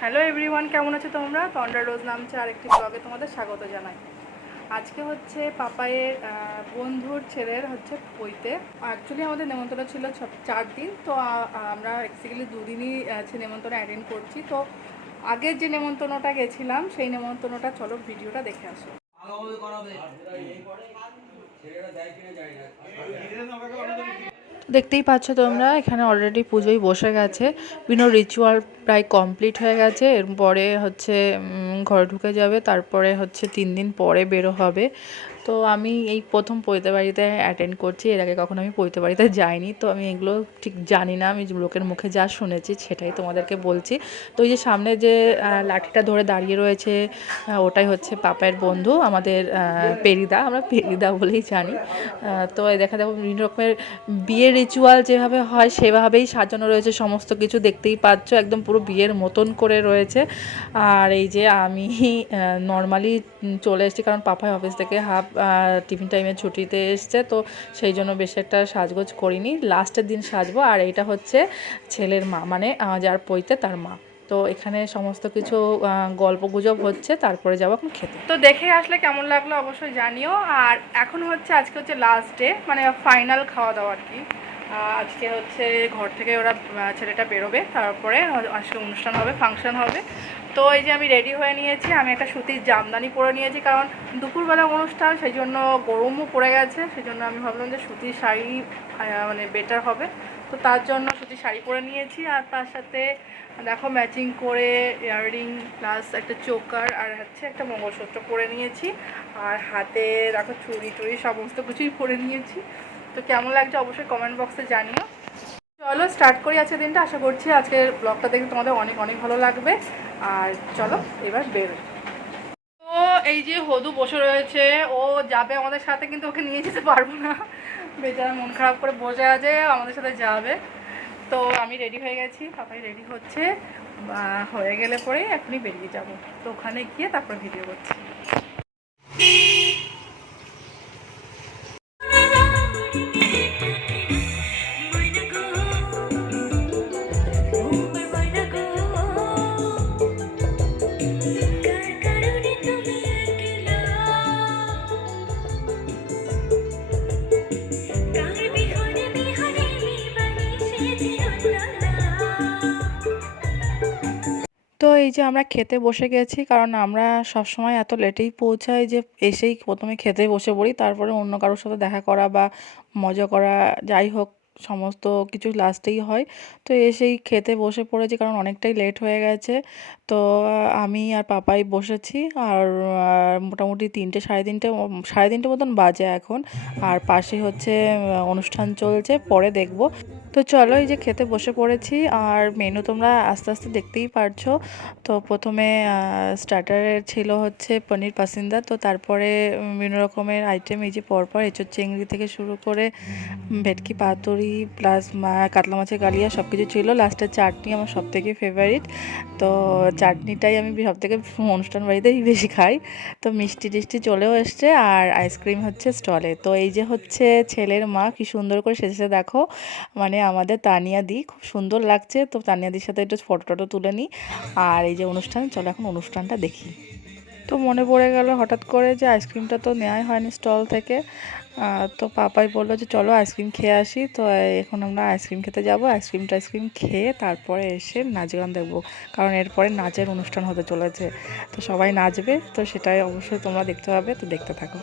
Hello everyone, কেমন আছো তোমরা? তন্ডা রোজ নামছে আরেকটি ব্লগে তোমাদের স্বাগত জানাই। আজকে হচ্ছে পাপাইয়ের বন্ধুর ছেলের হচ্ছে পৈতে। অ্যাকচুয়ালি আমাদের নেমন্তন্ন ছিল 4 দিন, তো আমরা বেসিক্যালি 2 দিনই নেমন্তন্ন অ্যাটেন্ড করছি। তো আগের যে নেমন্তন্নটা গেছিলাম সেই নেমন্তন্নটা চলো ভিডিওটা দেখে আসো। দেখতেই পাচ্ছ তোমরা, এখানে অলরেডি পুজোয় বসে গেছে। বিভিন্ন রিচুয়াল প্রায় কমপ্লিট হয়ে গেছে। এরপরে হচ্ছে ঘরে ঢুকে যাবে, তারপরে হচ্ছে 3 দিন পরে বেরো হবে। তো আমি এই প্রথম পৈতে বাড়িতে অ্যাটেন্ড করছি, এর আগে কখনো আমি পৈতে বাড়িতে যাইনি, তো আমি এগুলো ঠিক জানি না। আমি লোকের মুখে যা শুনেছি সেটাই তোমাদেরকে বলছি। তো এই যে সামনে যে লাঠিটা ধরে দাঁড়িয়ে রয়েছে ওটাই হচ্ছে পাপায়ের বন্ধু, আমাদের পেরিদা, আমরা পেরিদা বলেই জানি। তো এই দেখো বিভিন্ন রকমের বিয়ের রিচুয়াল যেভাবে হয় সেভাবেই সাজানো রয়েছে সমস্ত কিছু, দেখতেই পাচ্ছ একদম পুরো বিয়ের মতন করে রয়েছে। আর এই যে আমি নর্মালি চলে এসেছি, কারণ পাপাই অফিস থেকে হাফ টিফিন টাইমে ছুটিতে এসছে, তো সেই জন্য বেশি একটা সাজগোজ করিনি, লাস্টের দিন সাজবো। আর এটা হচ্ছে ছেলের মা, মানে যার পৈতে তার মা। তো এখানে সমস্ত কিছু গল্প গুজব হচ্ছে, তারপরে যাবো এখন খেতে। তো দেখে আসলে কেমন লাগলো অবশ্যই জানিও। আর এখন হচ্ছে আজকে হচ্ছে লাস্ট ডে, মানে ফাইনাল খাওয়া দাওয়া আর কি। আজকে হচ্ছে ঘর থেকে ওরা ছেলেটা বেরোবে, তারপরে আজকে অনুষ্ঠান হবে, ফাংশন হবে। তো এই যে আমি রেডি হয়ে নিয়েছি, আমি একটা সুতির জামদানি পরে নিয়েছি, কারণ দুপুরবেলা অনুষ্ঠান, সেই জন্য গরমও পড়ে গেছে, সেই জন্য আমি ভাবলাম যে সুতির শাড়ি মানে বেটার হবে। তো তার জন্য সুতির শাড়ি পরে নিয়েছি। আর তার সাথে দেখো ম্যাচিং করে ইয়াররিং প্লাস একটা চোকার আর হচ্ছে একটা মঙ্গলসূত্র পরে নিয়েছি। আর হাতে দেখো চুড়ি টুড়ি সমস্ত কিছুই পরে নিয়েছি। তো কেমন লাগছে অবশ্যই কমেন্ট বক্সে জানিও। চলো স্টার্ট করি আজকের দিনটা। আশা করছি আজকের ব্লগটা দেখে তোমাদের অনেক অনেক ভালো লাগবে। আর চলো এবার বেরোই। তো এই যে হদু বসে রয়েছে, ও যাবে আমাদের সাথে, কিন্তু ওকে নিয়ে যেতে পারবো না, বেচারা মন খারাপ করে বসে আছে, আমাদের সাথে যাবে। তো আমি রেডি হয়ে গেছি, পাপাই রেডি হচ্ছে, হয়ে গেলে পরে এখনই বেরিয়ে যাব। তো ওখানে গিয়ে তারপর ভিডিও করছি। তো এই যে আমরা খেতে বসে গেছি, কারণ আমরা সবসময় এত লেটেই পৌঁছাই যে এসেই প্রথমে খেতে বসে পড়ি, তারপরে অন্য কারোর সাথে দেখা করা বা মজা করা যাই হোক সমস্ত কিছু লাস্টেই হয়। তো এসেই খেতে বসে পড়েছি, কারণ অনেকটাই লেট হয়ে গেছে। তো আমি আর পাপাই বসেছি, আর মোটামুটি 3টে সাড়ে তিনটে মতন বাজে এখন। আর পাশেই হচ্ছে অনুষ্ঠান চলছে, পরে দেখব। তো চলো এই যে খেতে বসে পড়েছি, আর মেনু তোমরা আস্তে আস্তে দেখতেই পারছো। তো প্রথমে স্টার্টারে ছিল হচ্ছে পনির পাসিন্দা, তো তারপরে বিভিন্ন রকমের আইটেম, এই যে পরপর এঁচোড় চিংড়ি থেকে শুরু করে ভেটকি পাতুরি প্লাস কাতলা মাছের কালিয়া সব কিছু ছিল। লাস্টে চাটনি আমার সব থেকে ফেভারিট, তো চাটনিটাই আমি সব থেকে অনুষ্ঠান বাড়িতেই বেশি খাই। তো মিষ্টি টিষ্টি চলেও এসছে, আর আইসক্রিম হচ্ছে স্টলে। তো এই যে হচ্ছে ছেলের মা, কি সুন্দর করে সেজেছে দেখো, মানে আমাদের তানিয়াদি, খুব সুন্দর লাগছে। তো তানিয়াদির সাথে একটু ফটো টটো তুলে নিই। আর এই যে অনুষ্ঠান, চলো এখন অনুষ্ঠানটা দেখি। তো মনে পড়ে গেল হঠাৎ করে যে আইসক্রিমটা তো নেওয়াই হয়নি স্টল থেকে। তো পাপাই বললো যে চলো আইসক্রিম খেয়ে আসি। তো এখন আমরা আইসক্রিম খেতে যাব। আইসক্রিম খেয়ে তারপরে এসে নাচ গান দেখবো, কারণ এরপরে নাচের অনুষ্ঠান হতে চলেছে। তো সবাই নাচবে, তো সেটাই অবশ্যই তোমরা দেখতে পাবে, তো দেখতে থাকো।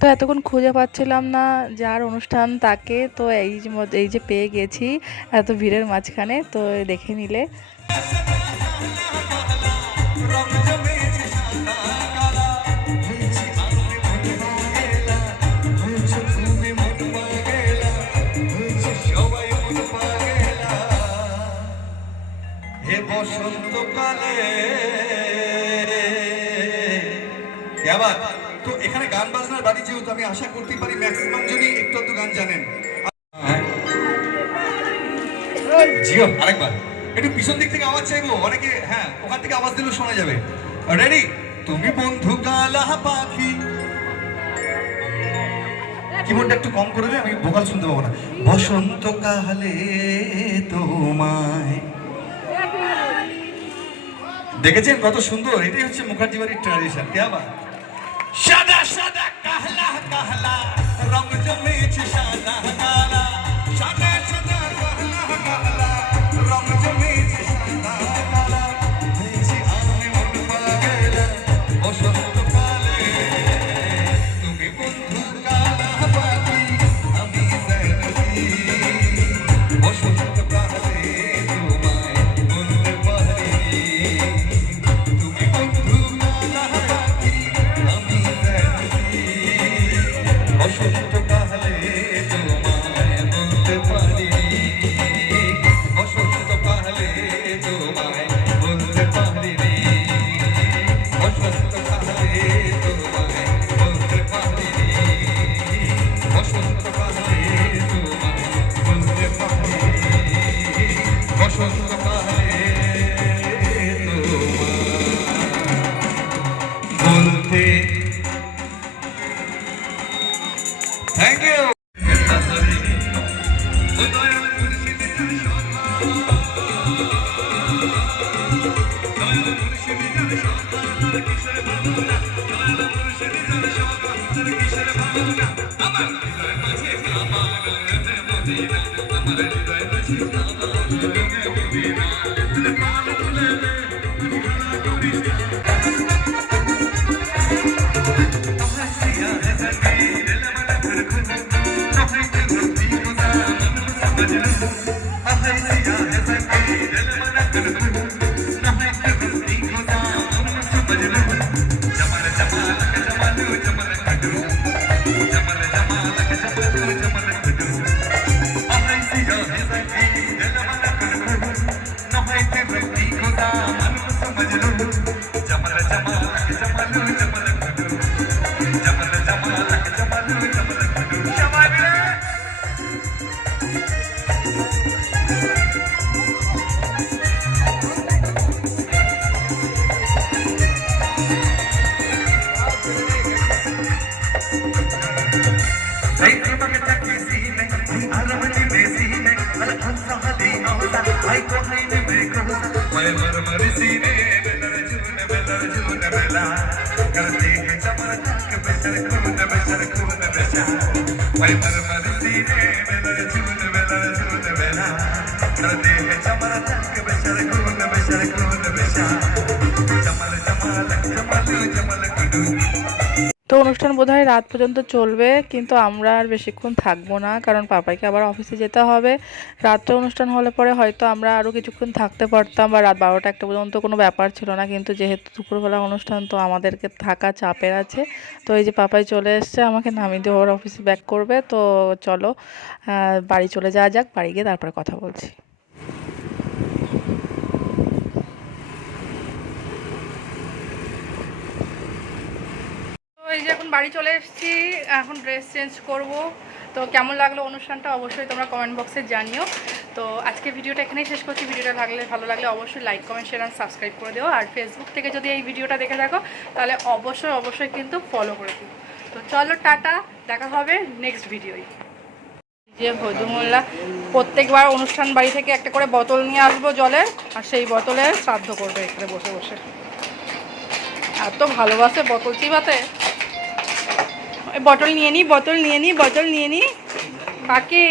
তো এতক্ষণ খুঁজে পাচ্ছিলাম না যার অনুষ্ঠান তাকে, তো এই যে পেয়ে গেছি এত ভিড়ের মাঝখানে, তো দেখে নিলে। বসন্তকালে তো এখানে গান বাজনার বাড়ি, যেহেতু আমি আশা করতে পারি ম্যাক্সিমাম জনই একটু একটু গান জানেন। জিও আরেকবার একটু পিছন দিক থেকে আওয়াজ চাইবো অনেকে, হ্যাঁ ওখান থেকে আওয়াজ দিলেও শোনা যাবে। রেডি? তুমি বন্ধু গালা পাখি, কিবোর্ডটা একটু কম করে দে, আমি ভোকাল শুনতে পাবো না। বসন্তকালে তোমায়, দেখেছেন কত সুন্দর? এটাই হচ্ছে মুখার্জি বাড়ির ট্র্যাডিশন। কে আবার সাদা সাদা কাহলা কাহলা রং জমেছে সাদা কালা, সাদা সাদা কাহলা কাহলা রং জমেছে সাদা কালা, হয়েছে আমি মন পাগল বসন্তকালে। তুমি বন্ধু কালা পাখি, আমি জানি বসন্তকালে তোমায় বলতে পারি। তুমি বন্ধু কালা পাখি, আমি জানি বসন্তকালে তোমায় বলতে পারি। বসন্তকালে তোমায় বলতে পারি। বসন্তকালে তোমায় বলতে পারি। বসন্তকালে তোমায় বলতে পারি। বসন্তকালে তোমায় বলতে। Thank you. তো অনুষ্ঠান বোধহয় রাত পর্যন্ত চলবে, কিন্তু আমরা আর বেশিক্ষণ থাকবো না, কারণ পাপাইকে আবার অফিসে যেতে হবে। রাত্রে অনুষ্ঠান হলে পরে হয়তো আমরা আরও কিছুক্ষণ থাকতে পারতাম, বা রাত 12টা-1টা পর্যন্ত কোনো ব্যাপার ছিল না, কিন্তু যেহেতু দুপুরবেলা অনুষ্ঠান, তো আমাদেরকে থাকা চাপের আছে। তো এই যে পাপাই চলে এসছে, আমাকে নামিয়ে দিয়ে ওর অফিসে ব্যাক করবে। তো চলো বাড়ি চলে যাওয়া যাক, বাড়ি গিয়ে তারপরে কথা বলছি। এই যে এখন বাড়ি চলে এসেছি, এখন ড্রেস চেঞ্জ করব। তো কেমন লাগলো অনুষ্ঠানটা অবশ্যই তোমরা কমেন্ট বক্সে জানিও। তো আজকে ভিডিওটা এখানেই শেষ করছি। ভিডিওটা ভালো লাগলে অবশ্যই লাইক, কমেন্ট, শেয়ার আর সাবস্ক্রাইব করে দিও। আর ফেসবুক থেকে যদি এই ভিডিওটা দেখে থাকো তাহলে অবশ্যই কিন্তু ফলো করে দিও। তো চলো টাটা, দেখা হবে নেক্সট ভিডিওয়। যে ভদ্রমহিলা প্রত্যেকবার অনুষ্ঠান বাড়ি থেকে একটা করে বোতল নিয়ে আসবো জলের, আর সেই বোতলে শ্রাদ্ধ করবে এখানে বসে বসে। এত ভালোবাসে বোতল চিবাতে। বটল নিয়ে নি কাকে।